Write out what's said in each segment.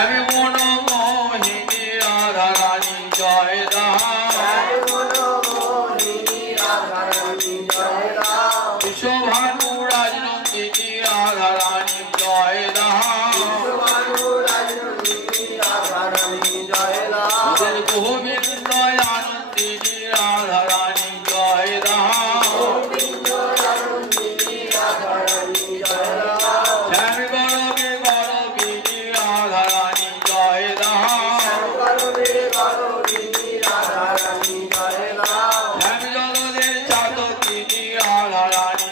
আমি মনোমোহিনী রাধারানী জয় বিশ্বভানু রাজনন্দিনী রাধারানী জয় গোবিন্দ আনন্দিনী রাধারানী জয় শ্যামী গরবে গরবিনী রাধারানী জয় শ্যামী জগদের চাতকিনী রাধারানী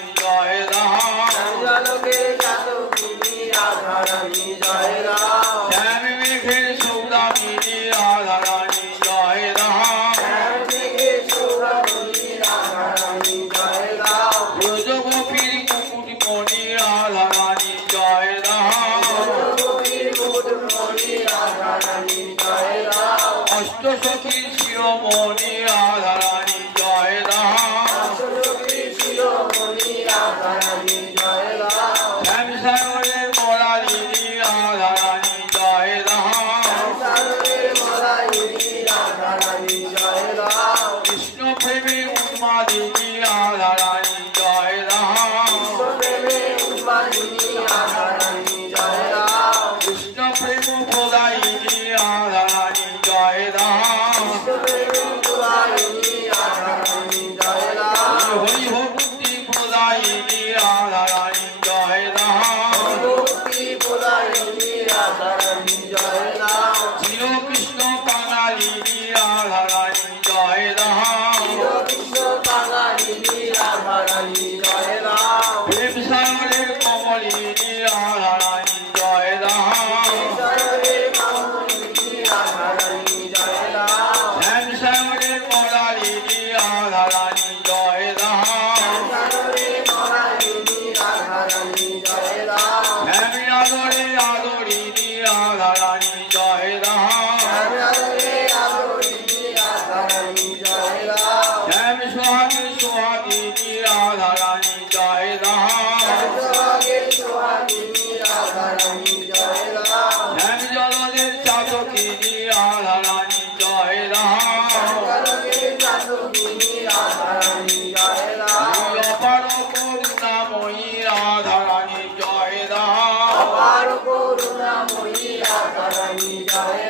জয় শ্যামী মেঘের সৌদামিনী রাধারানী জয় ব্রজগোপীর মুকুটমণি রাধারানী জয় অষ্টসখীর শিরোমণি রাধারানী জয় শ্যামসাগরের মরালিনী রাধারানী জয় কৃষ্ণ প্রেমে উন্মাদিনী রাধারানী জয় কৃষ্ণ প্রেম প্রদায়িনী রাধারানী জয় হরি ভক্তি প্রদায়িনী রাধারানী জয় শ্রীকৃষ্ণ বাঙালিনী রাধারানী জয় প্রেম সাগরের কমলিনী রাধারানী জয় শ্যামসাগরের মরালিনী রাধারানী জয় শ্যামনগরে আদরিনী রাধারানী জয় শ্যাম সোহাগে সোহাগিনী রাধারানী জয় শ্যাম জলদের চাতকিনী রাধারানী জয় অপার করুণাময়ী রাধারানী জয়